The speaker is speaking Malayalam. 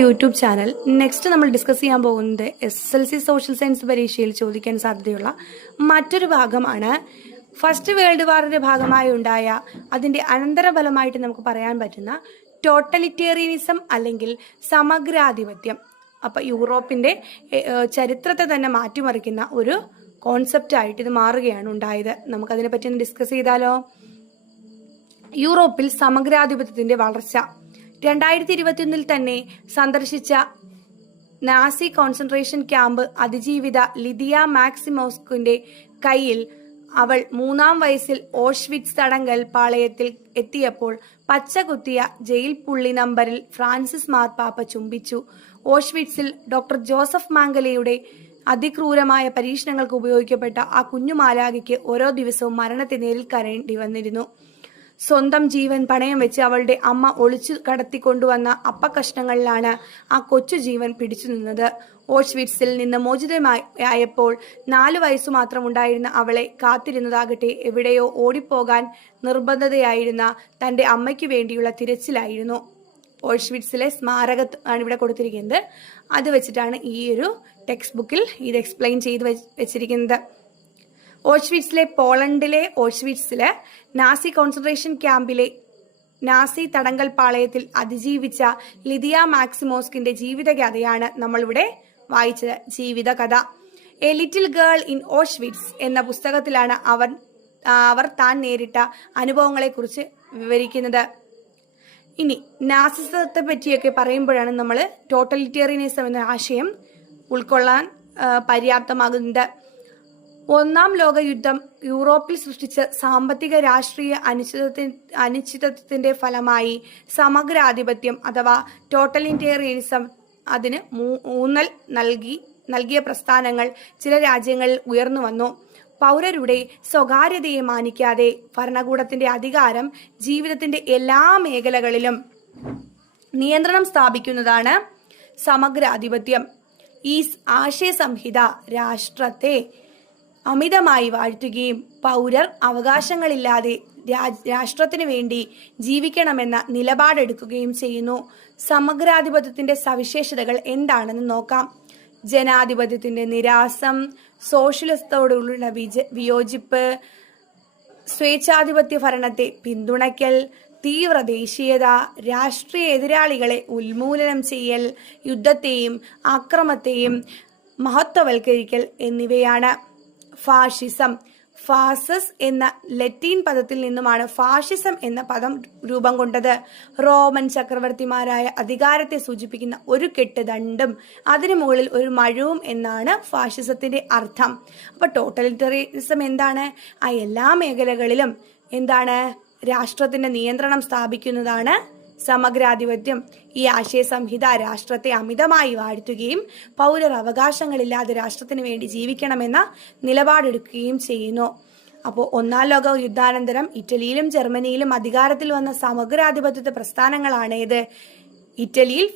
YouTube channel. നെക്സ്റ്റ് നമ്മൾ ഡിസ്കസ് ചെയ്യാൻ പോകുന്നത് SSLC സോഷ്യൽ സയൻസ് പരീക്ഷയിൽ ചോദിക്കാൻ സാധ്യതയുള്ള മറ്റൊരു ഭാഗമാണ്. ഫസ്റ്റ് വേൾഡ് വാറിന്റെ ഭാഗമായി ഉണ്ടായ അതിന്റെ അനന്തരഫലമായിട്ട് നമുക്ക് പറയാൻ പറ്റുന്ന ടോട്ടലിറ്റേറിയനിസം അല്ലെങ്കിൽ സമഗ്രാധിപത്യം. അപ്പൊ യൂറോപ്പിന്റെ ചരിത്രത്തെ തന്നെ മാറ്റിമറിക്കുന്ന ഒരു കോൺസെപ്റ്റ് ആയിട്ട് ഇത് മാറുകയാണ് ഉണ്ടായത്. നമുക്കതിനെ പറ്റി ഒന്ന് ഡിസ്കസ് ചെയ്താലോ. യൂറോപ്പിൽ സമഗ്രാധിപത്യത്തിന്റെ വളർച്ച. 2021 തന്നെ സന്ദർശിച്ച നാസി കോൺസെൻട്രേഷൻ ക്യാമ്പ് അതിജീവിത ലിദിയ മാക്സിമോസ്കിന്റെ കയ്യിൽ അവൾ 3-ാം വയസ്സിൽ ഓഷ്വിറ്റ്സ് തടങ്കൽ പാളയത്തിൽ എത്തിയപ്പോൾ പച്ച കുത്തിയ ജയിൽ പുള്ളി നമ്പറിൽ ഫ്രാൻസിസ് മാർപ്പാപ്പ ചുംബിച്ചു. ഓഷ്വിറ്റ്സിൽ ഡോക്ടർ ജോസഫ് മാംഗലെയുടെ അതിക്രൂരമായ പരീക്ഷണങ്ങൾക്ക് ഉപയോഗിക്കപ്പെട്ട ആ കുഞ്ഞു മാലാഖയ്ക്ക് ഓരോ ദിവസവും മരണത്തെ നേരിൽ കരയേണ്ടി വന്നിരുന്നു. സ്വന്തം ജീവൻ പണയം വെച്ച് അവളുടെ അമ്മ ഒളിച്ചു കടത്തിക്കൊണ്ടുവന്ന അപ്പക്കഷ്ണങ്ങളിലാണ് ആ കൊച്ചു ജീവൻ പിടിച്ചു നിന്നത്. ഓഷ്വിറ്റ്സിൽ നിന്ന് മോചിതമായപ്പോൾ 4 വയസ്സു മാത്രം ഉണ്ടായിരുന്ന അവളെ കാത്തിരുന്നതാകട്ടെ എവിടെയോ ഓടിപ്പോകാൻ നിർബന്ധതയായിരുന്ന തന്റെ അമ്മയ്ക്ക് വേണ്ടിയുള്ള തിരച്ചിലായിരുന്നു. ഓഷ്വിറ്റ്സിലെ സ്മാരകമാണ് ഇവിടെ കൊടുത്തിരിക്കുന്നത്. അത് വെച്ചിട്ടാണ് ഈ ഒരു ടെക്സ്റ്റ് ബുക്കിൽ ഇത് എക്സ്പ്ലെയിൻ ചെയ്ത് വെച്ചിരിക്കുന്നത്. ഓഷ്വിറ്റ്സിലെ പോളണ്ടിലെ ഓഷ്വിറ്റ്സിലെ നാസി കോൺസെൻട്രേഷൻ ക്യാമ്പിലെ നാസി തടങ്കൽ പാളയത്തിൽ അതിജീവിച്ച ലിദിയ മാക്സിമോസ്കിന്റെ ജീവിതകഥയാണ് നമ്മളിവിടെ വായിച്ചത്. ജീവിതകഥ. A little girl in Auschwitz എന്ന പുസ്തകത്തിലാണ് അവർ താൻ നേരിട്ട അനുഭവങ്ങളെക്കുറിച്ച് വിവരിക്കുന്നത്. ഇനി നാസിസത്തെ പറ്റിയൊക്കെ പറയുമ്പോഴാണ് നമ്മൾ ടോട്ടലിറ്റേറിയനിസം എന്ന ആശയം ഉൾക്കൊള്ളാൻ പര്യാപ്തമാകുന്നത്. 1-ാം ലോക യുദ്ധം യൂറോപ്പിൽ സൃഷ്ടിച്ച സാമ്പത്തിക രാഷ്ട്രീയ അനിശ്ചിതത്വത്തിന്റെ ഫലമായി സമഗ്രാധിപത്യം അഥവാ ടോട്ടലിറ്റേറിയനിസം അതിന് ഊന്നൽ നൽകിയ പ്രസ്ഥാനങ്ങൾ ചില രാജ്യങ്ങളിൽ ഉയർന്നു വന്നു. പൗരരുടെ സ്വകാര്യതയെ മാനിക്കാതെ ഭരണകൂടത്തിന്റെ അധികാരം ജീവിതത്തിന്റെ എല്ലാ മേഖലകളിലും നിയന്ത്രണം സ്ഥാപിക്കുന്നതാണ് സമഗ്രാധിപത്യം. ഈ ആശയ സംഹിത രാഷ്ട്രത്തെ അമിതമായി വാഴ്ത്തുകയും പൗരർ അവകാശങ്ങളില്ലാതെ രാഷ്ട്രത്തിനു വേണ്ടി ജീവിക്കണമെന്ന നിലപാടെടുക്കുകയും ചെയ്യുന്നു. സമഗ്രാധിപത്യത്തിന്റെ സവിശേഷതകൾ എന്താണെന്ന് നോക്കാം. ജനാധിപത്യത്തിന്റെ നിരാസം, സോഷ്യലിസത്തോടുള്ള വിയോജിപ്പ്, സ്വേച്ഛാധിപത്യ ഭരണത്തെ പിന്തുണയ്ക്കൽ, തീവ്ര ദേശീയത, രാഷ്ട്രീയ എതിരാളികളെ ഉന്മൂലനം ചെയ്യൽ, യുദ്ധത്തെയും ആക്രമത്തെയും മഹത്വവൽക്കരിക്കൽ എന്നിവയാണ്. ഫാഷിസം. ഫാസസ് എന്ന ലത്തീൻ പദത്തിൽ നിന്നുമാണ് ഫാഷിസം എന്ന പദം രൂപം കൊണ്ടത്. റോമൻ ചക്രവർത്തിമാരായ അധികാരത്തെ സൂചിപ്പിക്കുന്ന ഒരു കെട്ട് ദണ്ഡും അതിനു മുകളിൽ ഒരു മഴവും എന്നാണ് ഫാഷിസത്തിന്റെ അർത്ഥം. അപ്പൊ ടോട്ടലിറ്ററിയനിസം എന്താണ്? ആ എല്ലാ മേഖലകളിലും എന്താണ്? രാഷ്ട്രത്തിന്റെ നിയന്ത്രണം സ്ഥാപിക്കുന്നതാണ് സമഗ്രാധിപത്യം. ഈ ആശയ സംഹിത രാഷ്ട്രത്തെ അമിതമായി വാഴ്ത്തുകയും പൗരർ അവകാശങ്ങളില്ലാതെ രാഷ്ട്രത്തിന് വേണ്ടി ജീവിക്കണമെന്ന നിലപാടെടുക്കുകയും ചെയ്യുന്നു. അപ്പോൾ 1-ാം ലോക യുദ്ധാനന്തരം ഇറ്റലിയിലും ജർമ്മനിയിലും അധികാരത്തിൽ വന്ന സമഗ്രാധിപത്യ പ്രസ്ഥാനങ്ങളാണ് ഇത്. ഇറ്റലിയിൽ